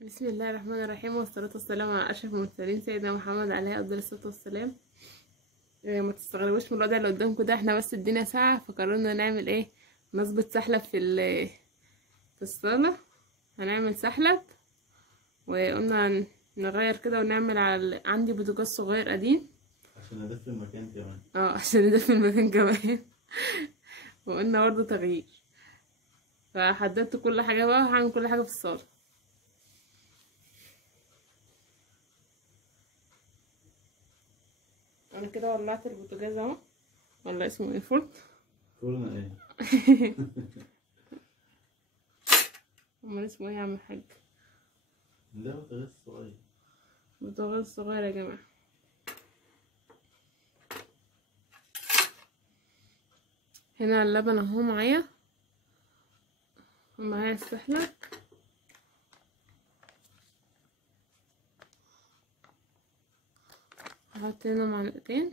بسم الله الرحمن الرحيم، والصلاة والسلام على أشرف المرسلين سيدنا محمد عليه أفضل الصلاة والسلام. ما تستغربوش من الوضع اللي قدامكم ده، احنا بس ادينا ساعة فقررنا نعمل ايه، نظبط سحلب في الصالة. هنعمل سحلب وقلنا نغير كده ونعمل عندي بوتاجاز صغير قديم عشان ادفي المكان كمان. عشان ندفي المكان كمان. وقلنا برضه تغيير، فحددت كل حاجة بقى، هعمل كل حاجة في الصالة. انا كده ولعت البوتاجاز اهو، ولا اسمه ايه، فرن. فرن ايه؟ امال اسمه ايه يا عم الحاج؟ ده بوتاجاز صغير. بوتاجاز صغير يا جماعة. هنا اللبن اهو معايا، ومعايا السحلب. هحط هنا معلقتين.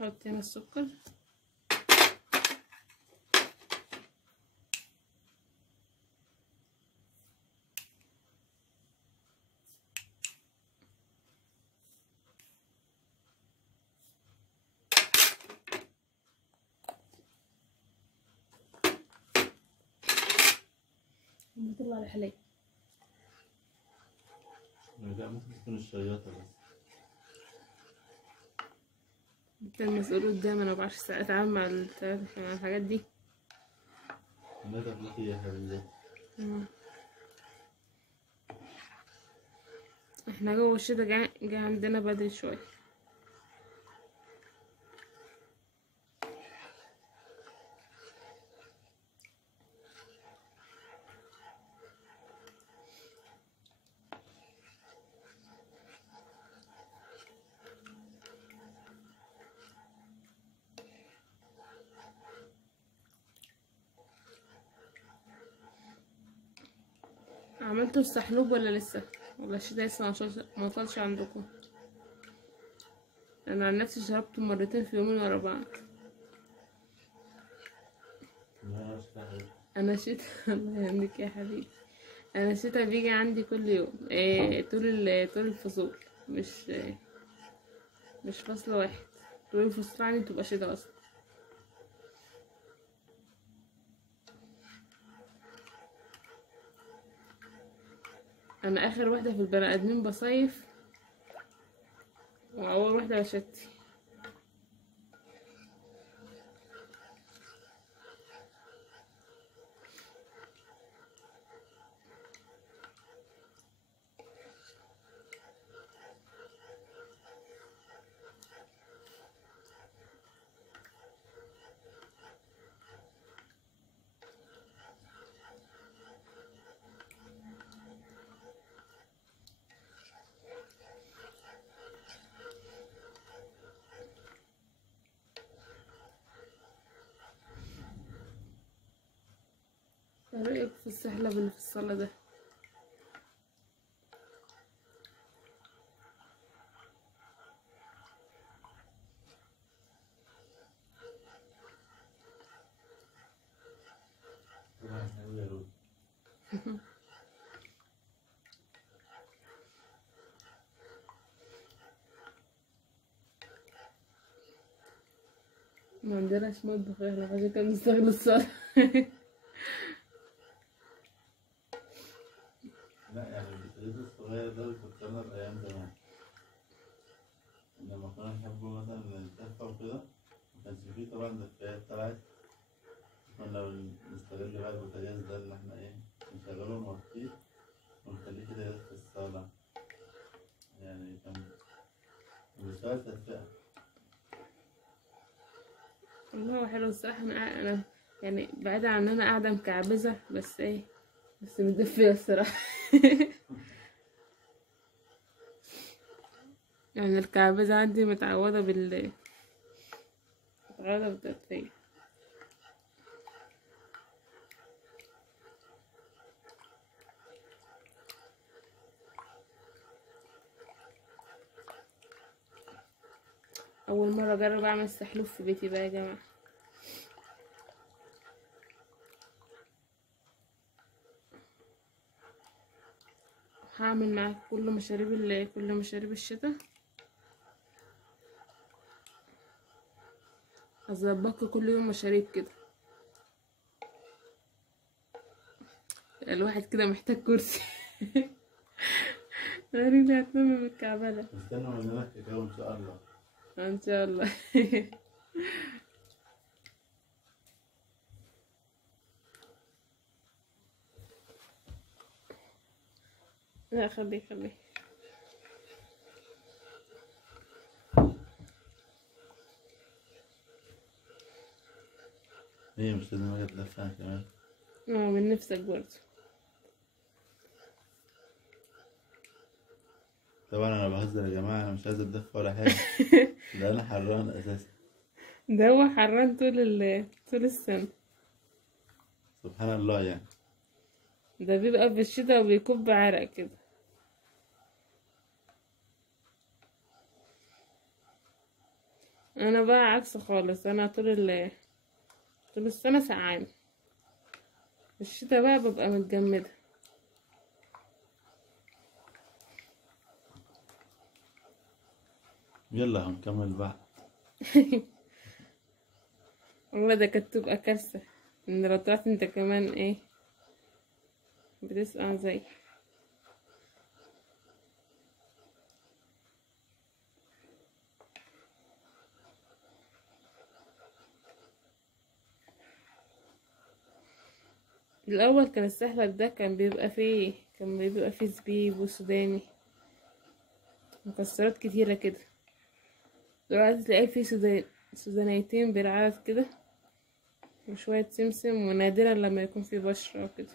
هحط هنا السكر. بطلع الحليب. لا، ممكن تكون الشياطة بس. انت المسؤول قدام، انا مبعرفش اتعامل مع مع الحاجات دي. لا تغلطي يا حبيبتي. احنا جوه الشتا جه عندنا بدري شوية. عملتوا السحلوب ولا لسه؟ ولا الشتا لسه ما وصلش عندكم؟ انا عن نفسي شربته مرتين في يومين ورا بعض. لا مستحيل. انا شتا الله يهنيك يا حبيبي. انا الشتا بيجي عندي كل يوم، طول الفصول، مش فصل واحد. طول الفصول عندي بتبقى شتا اصلا. انا اخر واحده في البني ادمين بصيف، واول واحده بشتي. ايه رايك في السحلب اللي في الصاله ده؟ طبعا حلو يا رود. ما عندناش مطبخ احنا، عشان كده بنستغل الصاله. لا يعني البوتاجاز الصغير ده بيفكرنا بأيام زمان، لما كنا نحبه مثلا نتدفى وكده. مكانش فيه طبعا دفايات طلعت، كنا بنستغل بقى البوتاجاز ده اللي احنا ايه، نشغله ونوطيه ونخليه كده يدفي الصالة. يعني كان بيشتغل تدفئة. والله هو حلو الصراحه. انا يعني بعيدا عن ان انا قاعده مكعبزه، بس مدفيه الصراحه. يعني الكعبزه عندي متعوده بالتدفيه. اول مره اجرب اعمل سحلوب في بيتي بقى يا جماعه. هعمل معاك كل مشاريب الشتاء. هظبطك كل يوم مشاريب كده. الواحد كده محتاج كرسي. رجلي هتنام بالكعبله. استنوا مننا الكاكاو ان شاء الله. ان شاء الله. لا خليه. هي مش لازم اجي اتلفها كمان. من نفسك برضه. طبعا انا بهزر يا جماعه، انا مش عايز اتدفى ولا حاجه. ده انا حران اساسا. ده هو حران طول السنة. سبحان الله يعني. ده بيبقى في الشتاء وبيكب عرق كده. انا بقى عكس خالص، انا طول السنة سقعان. في الشتاء بقى ببقى متجمدة. يلا هنكمل بعد. والله ده كانت تبقى كارثة ان لو طلعت انت كمان ايه بتسقع زي. الاول كان السحلب ده كان بيبقى فيه زبيب وسوداني، مكسرات كتيرة كده. دلوقتي تلاقي فيه سودانيتين بالعدد كده، وشوية سمسم، ونادرا لما يكون فيه بشرة وكده.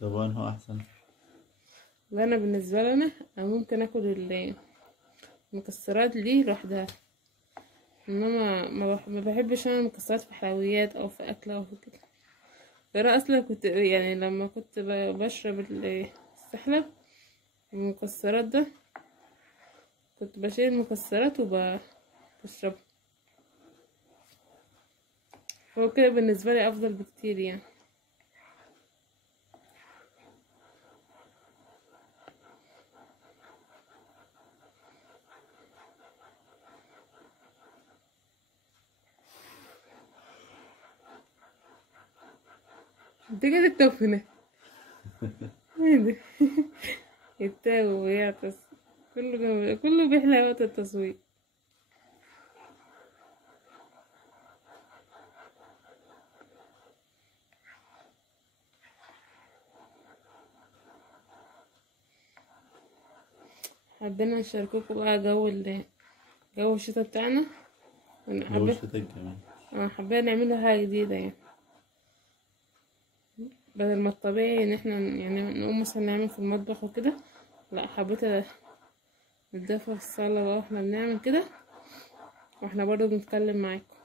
طب وانه احسن؟ وانا بالنسبة لنا أنا ممكن اكل المكسرات دي لوحدها، انما ما بحبش انا المكسرات في حلويات او في اكل او في كده. فانا اصلا كنت يعني لما كنت بشرب السحلب المكسرات ده، كنت بشيل المكسرات وبشربها. هو كده بالنسبة لي افضل بكتير يعني. انت كده التوفنة. ايه ده؟ يتاوب ويعطس. كله بيحلى وقت التصوير. حبينا نشارككم بقى جو الشتا بتاعنا. جو الشتا كمان. حبينا نعمله حاجة جديدة يعني، بدل ما الطبيعي ان احنا يعني نقوم مثلا نعمل في المطبخ وكده. لا، حبيت نتدفى في الصالة بقى واحنا بنعمل كده، واحنا برضه بنتكلم معاكم.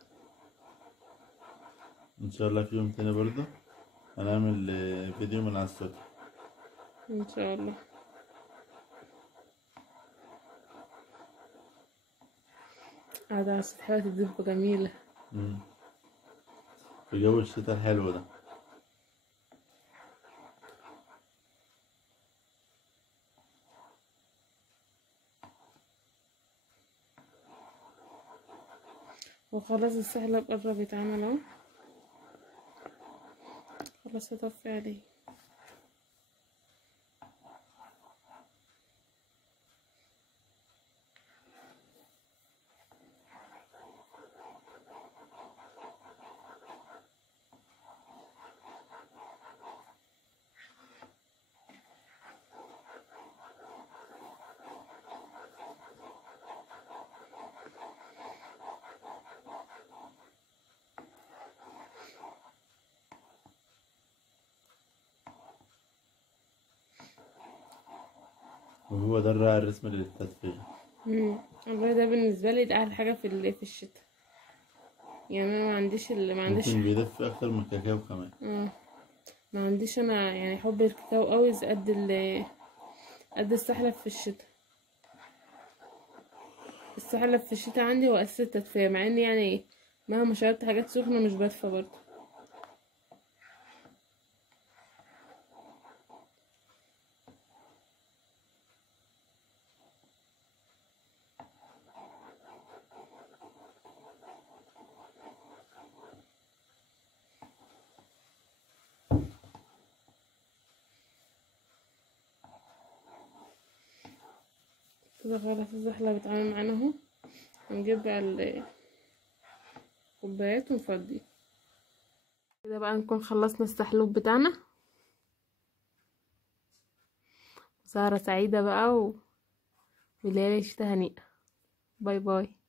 ان شاء الله في يوم تاني برضه هنعمل فيديو من على السطح ان شاء الله. قاعدة على السطح تبقى جميلة. في جو الشتا الحلو ده. وخلاص السحلب قرب يتعمل اهو. خلاص هطفي عليه. وهو ده الرائع الرسمي للتدفئة. والله ده بالنسبة لي ده احلى حاجة في الشتاء. يعني انا ما عنديش. ممكن بيدفي اكتر من الكاكاو كمان. ما عنديش انا يعني حب الكاكاو قوي قد السحلب في الشتاء. السحلب في الشتاء عندي هو اساس التدفئة، مع اني يعني مهما شربت حاجات سخنة مش بدفى برضه. كده خلاص الزحلة بتعمل معانا اهو. هنجيب بقى الكوبايات ونفضي كده بقى، نكون خلصنا السحلوب بتاعنا. سهرة سعيدة بقى وليلة شتا هنيئة. باي باي.